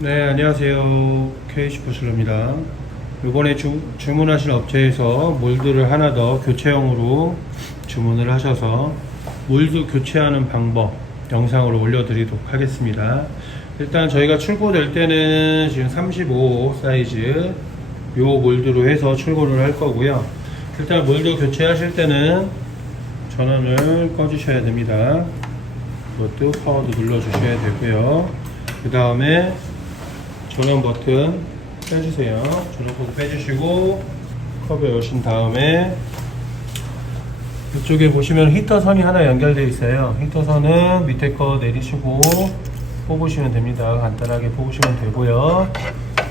네, 안녕하세요. KC 보실러입니다. 이번에 주문하신 업체에서 몰드를 하나 더 교체형으로 주문을 하셔서 몰드 교체하는 방법 영상으로 올려드리도록 하겠습니다. 일단 저희가 출고될 때는 지금 35 사이즈 요 몰드로 해서 출고를 할 거고요. 일단 몰드 교체하실 때는 전원을 꺼주셔야 됩니다. 이것도 파워도 눌러주셔야 되고요. 그 다음에 전원 버튼 빼주세요. 전원 버튼 빼주시고 컵에 여신 다음에 이쪽에 보시면 히터선이 하나 연결되어 있어요. 히터선은 밑에 거 내리시고 뽑으시면 됩니다. 간단하게 뽑으시면 되고요.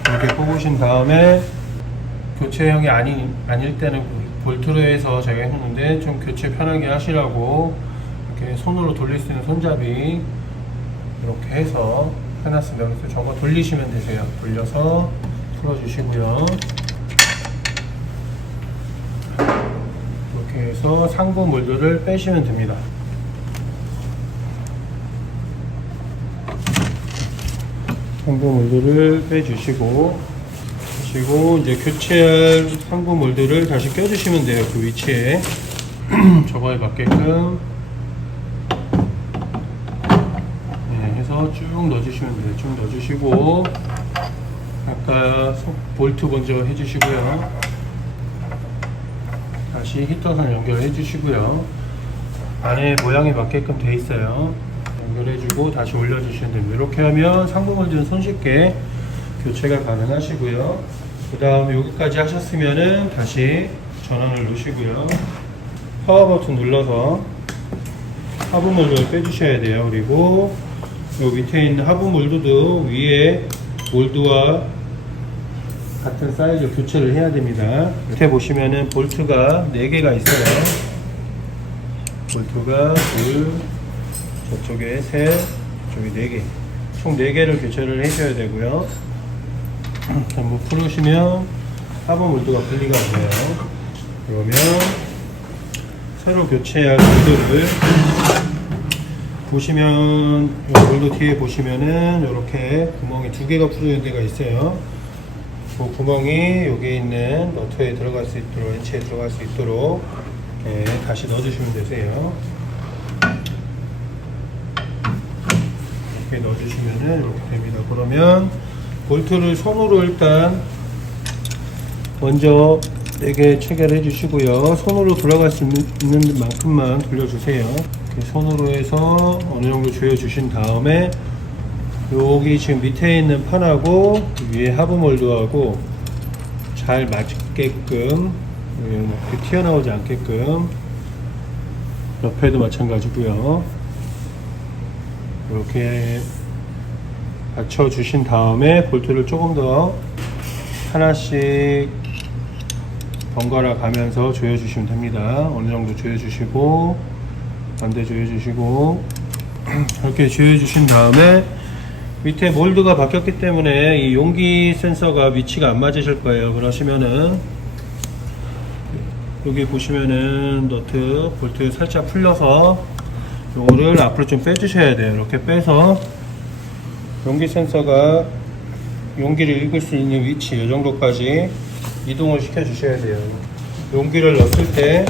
이렇게 뽑으신 다음에 교체형이 아닐 때는 볼트로 해서 제가 했는데 좀 교체 편하게 하시라고 이렇게 손으로 돌릴 수 있는 손잡이 이렇게 해서 해놨습니다. 그래서 저거 돌리시면 되세요. 돌려서 풀어주시고요. 이렇게 해서 상부 몰드를 빼시면 됩니다. 상부 몰드를 빼주시고 이제 교체할 상부 몰드를 다시 껴주시면 돼요. 그 위치에 저거에 맞게끔 쭉 넣어주시면 돼요. 쭉 넣어주시고 아까 볼트 먼저 해주시고요. 다시 히터선 연결해 주시고요. 안에 모양에 맞게끔 돼 있어요. 연결해주고 다시 올려주시면 됩니다. 이렇게 하면 상부 몰드는 손쉽게 교체가 가능하시고요. 그 다음 여기까지 하셨으면은 다시 전원을 놓으시고요. 파워 버튼 눌러서 하부 몰드를 빼주셔야 돼요. 그리고 요 밑에 있는 하부 몰드도 위에 몰드와 같은 사이즈 교체를 해야 됩니다. 밑에 보시면은 볼트가 4개가 있어요. 볼트가 둘, 저쪽에 셋, 저쪽에 4개. 총 4개를 교체를 해줘야 되고요. 전부 풀으시면 하부 몰드가 분리가 돼요. 그러면 새로 교체할 몰드를 보시면 몰드 뒤에 보시면은 이렇게 구멍이 2개가 풀어진 데가 있어요. 그 구멍이 여기 있는 너트에 들어갈 수 있도록, 엔치에 들어갈 수 있도록 다시 넣어주시면 되세요. 이렇게 넣어주시면은 이렇게 됩니다. 그러면 볼트를 손으로 일단 먼저 4개 체결해 주시고요. 손으로 들어갈 수 있는 만큼만 돌려주세요. 이렇게 손으로 해서 어느 정도 조여 주신 다음에 여기 지금 밑에 있는 판하고 위에 하부 몰드하고 잘 맞게끔 이렇게 튀어나오지 않게끔 옆에도 마찬가지고요. 이렇게 맞춰 주신 다음에 볼트를 조금 더 하나씩 번갈아 가면서 조여 주시면 됩니다. 어느 정도 조여 주시고 반대 조여 주시고 이렇게 조여 주신 다음에 밑에 몰드가 바뀌었기 때문에 이 용기 센서가 위치가 안 맞으실 거예요. 그러시면은 여기 보시면은 너트 볼트 살짝 풀려서 요거를 앞으로 좀 빼주셔야 돼요. 이렇게 빼서 용기 센서가 용기를 읽을 수 있는 위치 이 정도까지 이동을 시켜 주셔야 돼요. 용기를 넣었을 때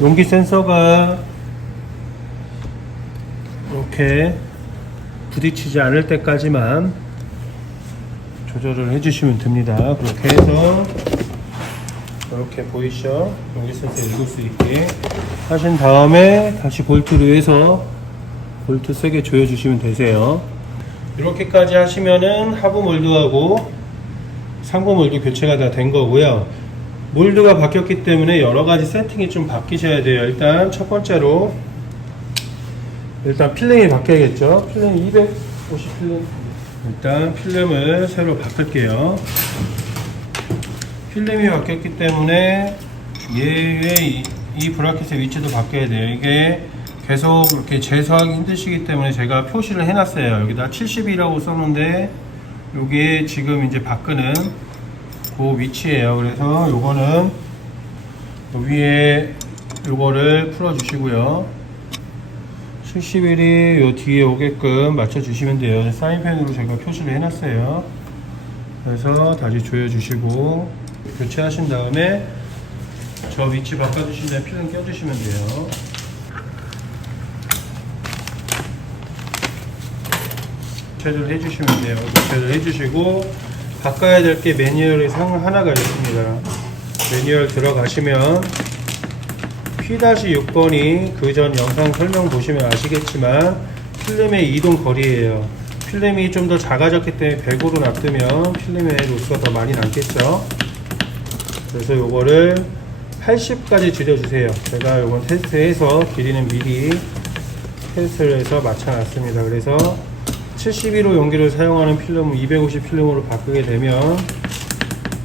용기 센서가 이렇게 부딪히지 않을 때까지만 조절을 해주시면 됩니다. 그렇게 해서 이렇게 보이시죠? 용기 센서 읽을 수 있게 하신 다음에 다시 볼트로 해서 볼트 세게 조여주시면 되세요. 이렇게까지 하시면은 하부 몰드하고 상부 몰드 교체가 다 된 거고요. 몰드가 바뀌었기 때문에 여러가지 세팅이 좀 바뀌셔야 돼요. 일단 첫 번째로 일단 필름이 바뀌어야겠죠. 필름 250 필름. 일단 필름을 새로 바꿀게요. 필름이 바뀌었기 때문에 얘의 이 브라켓의 위치도 바뀌어야 돼요. 이게 계속 이렇게 제소하기 힘드시기 때문에 제가 표시를 해놨어요. 여기다 70이라고 썼는데 요게 지금 이제 바꾸는 그 위치예요. 그래서 요거는 위에 요거를 풀어 주시고요. 70mm 요 뒤에 오게끔 맞춰주시면 돼요. 사인펜으로 제가 표시를 해놨어요. 그래서 다시 조여주시고 교체하신 다음에 저 위치 바꿔주신 다음에 필름 껴주시면 돼요. 교체를 해주시면 돼요. 교체를 해주시고 바꿔야 될 게 매뉴얼이 하나가 있습니다. 매뉴얼 들어가시면 P-6번이 그 전 영상 설명 보시면 아시겠지만 필름의 이동 거리예요. 필름이 좀 더 작아졌기 때문에 100으로 놔두면 필름의 로스가 더 많이 남겠죠. 그래서 요거를 80까지 줄여주세요. 제가 요건 테스트해서 길이는 미리 테스트를 해서 맞춰놨습니다. 그래서 71호 용기를 사용하는 필름을 250 필름으로 바꾸게 되면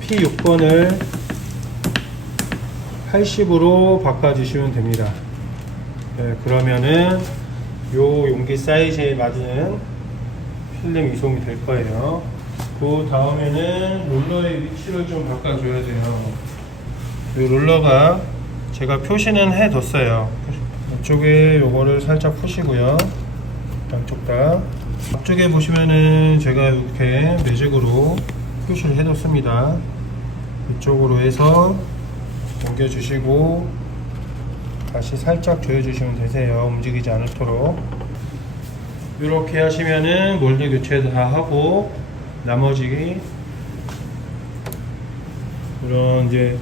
P6번을 80으로 바꿔주시면 됩니다. 네, 그러면은 요 용기 사이즈에 맞는 필름 이송이 될 거예요. 그 다음에는 롤러의 위치를 좀 바꿔줘야 돼요. 이 롤러가 제가 표시는 해뒀어요. 이쪽에 요거를 살짝 푸시고요. 양쪽 다. 앞쪽에 보시면은 제가 이렇게 매직으로 표시를 해뒀습니다. 이쪽으로 해서 옮겨주시고 다시 살짝 조여주시면 되세요. 움직이지 않도록. 이렇게 하시면은 몰드 교체도 다 하고 나머지 이런 이제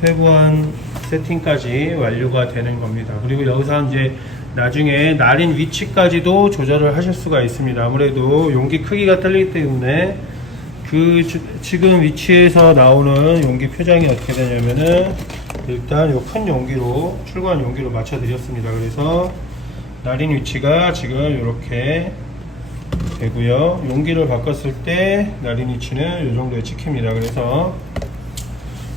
세부한 세팅까지 완료가 되는 겁니다. 그리고 여기서 이제 나중에 날인 위치까지도 조절을 하실 수가 있습니다. 아무래도 용기 크기가 틀리기 때문에 지금 위치에서 나오는 용기 표장이 어떻게 되냐면은 일단 요 큰 용기로 출고한 용기로 맞춰 드렸습니다. 그래서 날인 위치가 지금 이렇게 되고요. 용기를 바꿨을 때 날인 위치는 이 정도에 찍힙니다. 그래서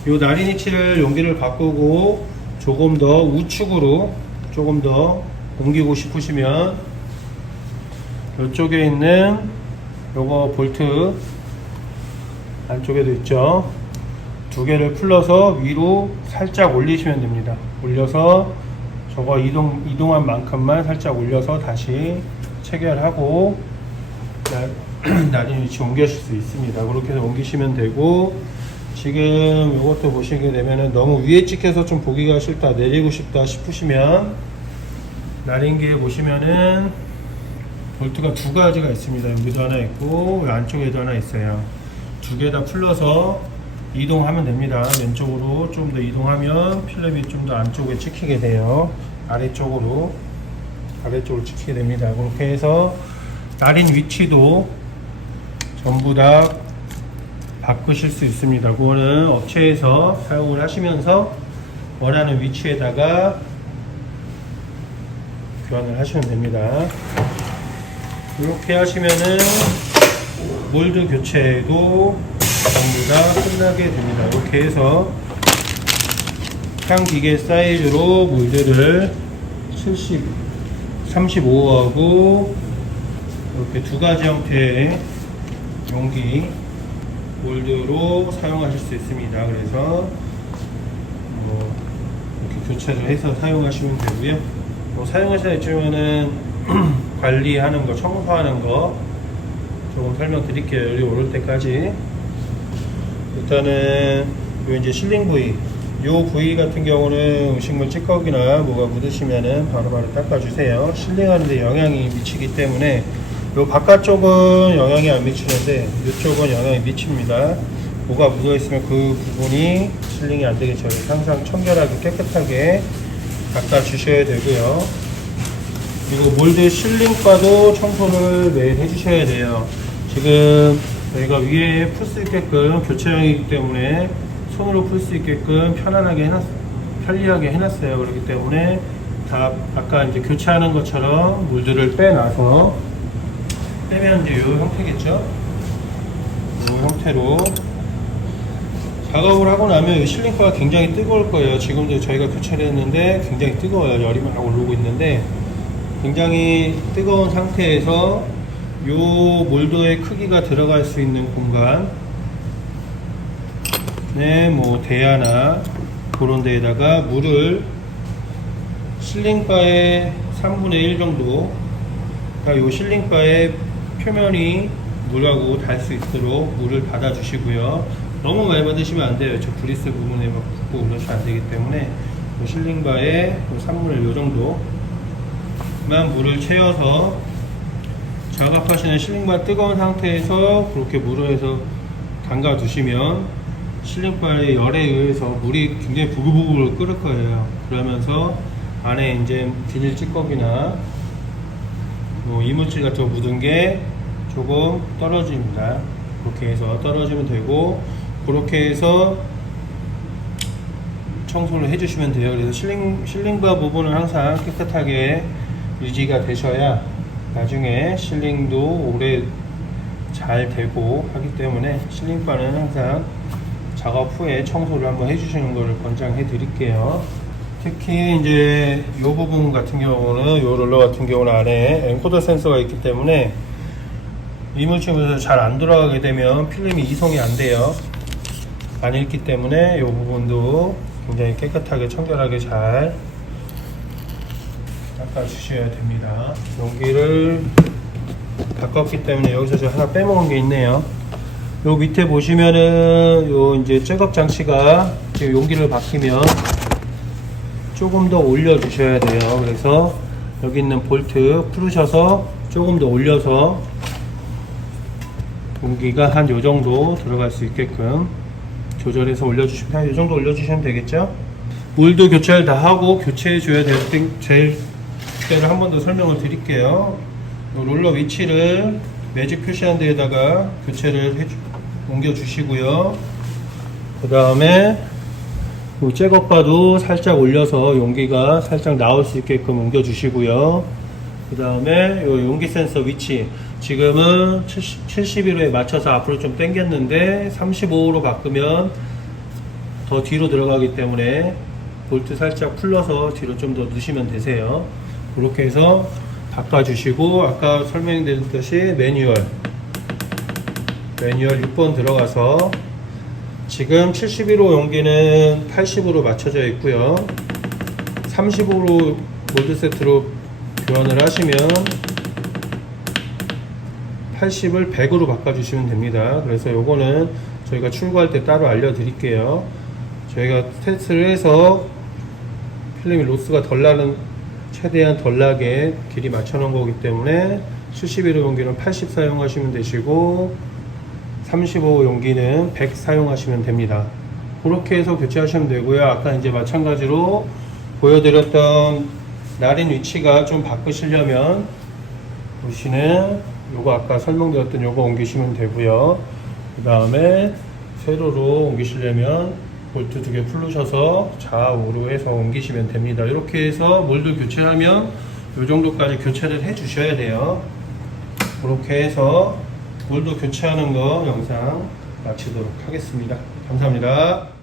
요 날인 위치를 용기를 바꾸고 조금 더 우측으로 조금 더 옮기고 싶으시면 이쪽에 있는 요거 볼트 안쪽에도 있죠. 두 개를 풀러서 위로 살짝 올리시면 됩니다. 올려서 저거 이동한 만큼만 살짝 올려서 다시 체결하고 날인 위치 옮기실 수 있습니다. 그렇게 해서 옮기시면 되고, 지금 이것도 보시게 되면은 너무 위에 찍혀서 좀 보기가 싫다, 내리고 싶다 싶으시면 날인기에 보시면은 볼트가 두 가지가 있습니다. 여기도 하나 있고 안쪽에도 하나 있어요. 두 개 다 풀러서 이동하면 됩니다. 왼쪽으로 좀 더 이동하면 필름이 좀 더 안쪽에 찍히게 돼요. 아래쪽으로 찍히게 됩니다. 그렇게 해서 날인 위치도 전부 다 바꾸실 수 있습니다. 그거는 업체에서 사용을 하시면서 원하는 위치에다가 교환을 하시면 됩니다. 이렇게 하시면은 몰드 교체도 전부 다 끝나게 됩니다. 이렇게 해서 한 기계 사이즈로 몰드를 35하고 이렇게 두 가지 형태의 용기 몰드로 사용하실 수 있습니다. 그래서 이렇게 교체를 해서 사용하시면 되고요. 사용하시다 있지만은 관리하는 거, 청소하는 거 조금 설명드릴게요. 여기 오를 때까지. 일단은 요 이제 실링 부위, 요 부위 같은 경우는 음식물 찌꺼기나 뭐가 묻으시면은 바로바로 닦아주세요. 실링하는데 영향이 미치기 때문에 요 바깥쪽은 영향이 안 미치는데 이쪽은 영향이 미칩니다. 뭐가 묻어있으면 그 부분이 실링이 안 되겠죠. 항상 청결하게 깨끗하게 닦아주셔야 되고요. 그리고 몰드 실링바도 청소를 매일 해주셔야 돼요. 지금 저희가 위에 풀 수 있게끔 교체형이기 때문에 손으로 풀 수 있게끔 편리하게 해놨어요. 그렇기 때문에 다 아까 이제 교체하는 것처럼 몰드를 빼놔서 빼면 이제 이 형태겠죠. 이 형태로 작업을 하고 나면 이 실링바가 굉장히 뜨거울 거예요. 지금도 저희가 교체를 했는데 굉장히 뜨거워요. 열이 막 오르고 있는데 굉장히 뜨거운 상태에서 요 몰드의 크기가 들어갈 수 있는 공간, 뭐 대야나 그런 데에다가 물을 실링바에 3분의 1 정도. 그러니까 이 실링바의 표면이 물하고 닿을 수 있도록 물을 받아주시고요. 너무 많이 받으시면 안 돼요. 저 브리스 부분에 막 붓고 그러시면 안 되기 때문에 이 실링바의 3분의 1 정도만 물을 채워서 작업하시는 실링바 뜨거운 상태에서 그렇게 물을 해서 담가 두시면 실링바의 열에 의해서 물이 굉장히 부글부글 끓을 거예요. 그러면서 안에 이제 비닐 찌꺼기나 뭐 이물질 같은 거 묻은 게 조금 떨어집니다. 그렇게 해서 떨어지면 되고, 그렇게 해서 청소를 해주시면 돼요. 그래서 실링바 부분은 항상 깨끗하게 유지가 되셔야 나중에 실링도 오래 잘 되고 하기 때문에 실링바는 항상 작업 후에 청소를 한번 해주시는 것을 권장해 드릴게요. 특히 이제 이 부분 같은 경우는, 이 롤러 같은 경우는 안에 엔코더 센서가 있기 때문에 이물질에서 잘 안 돌아가게 되면 필름이 이송이 안 돼요. 안 읽기 때문에 이 부분도 굉장히 깨끗하게 청결하게 잘 닦아 주셔야 됩니다. 용기를 바꿨기 때문에 여기서 제가 하나 빼먹은 게 있네요. 요 밑에 보시면은 요 이제 잭업 장치가 지금 용기를 바뀌면 조금 더 올려 주셔야 돼요. 그래서 여기 있는 볼트 풀으셔서 조금 더 올려서 용기가 한 요 정도 들어갈 수 있게끔 조절해서 올려주시면, 한 요 정도 올려주시면 되겠죠. 물도 교체를 다 하고 교체해 줘야 될 때를 한 번 더 설명을 드릴게요. 요 롤러 위치를 매직 표시한 데에다가 교체를 옮겨 주시고요. 그 다음에 이 잭업바도 살짝 올려서 용기가 살짝 나올 수 있게끔 옮겨 주시고요. 그 다음에 이 용기 센서 위치, 지금은 71호에 맞춰서 앞으로 좀 당겼는데 35호로 바꾸면 더 뒤로 들어가기 때문에 볼트 살짝 풀러서 뒤로 좀 더 넣으시면 되세요. 그렇게 해서 바꿔주시고, 아까 설명드렸듯이 매뉴얼 6번 들어가서 지금 71호 용기는 80으로 맞춰져 있고요. 35로 몰드 세트로 교환을 하시면 80을 100으로 바꿔주시면 됩니다. 그래서 요거는 저희가 출고할 때 따로 알려드릴게요. 저희가 테스트를 해서 필름이 로스가 덜 나는, 최대한 덜 나게 길이 맞춰 놓은 거기 때문에 71호 용기는 80 사용하시면 되시고 35 용기는 100 사용하시면 됩니다. 그렇게 해서 교체하시면 되고요. 아까 이제 마찬가지로 보여드렸던 날인 위치가 좀 바꾸시려면 보시는 요거 아까 설명드렸던 요거 옮기시면 되고요. 그 다음에 세로로 옮기시려면 볼트 2개 풀으셔서 좌우로 해서 옮기시면 됩니다. 이렇게 해서 몰드 교체하면 요 정도까지 교체를 해 주셔야 돼요. 그렇게 해서 몰드 교체하는 거 영상 마치도록 하겠습니다. 감사합니다.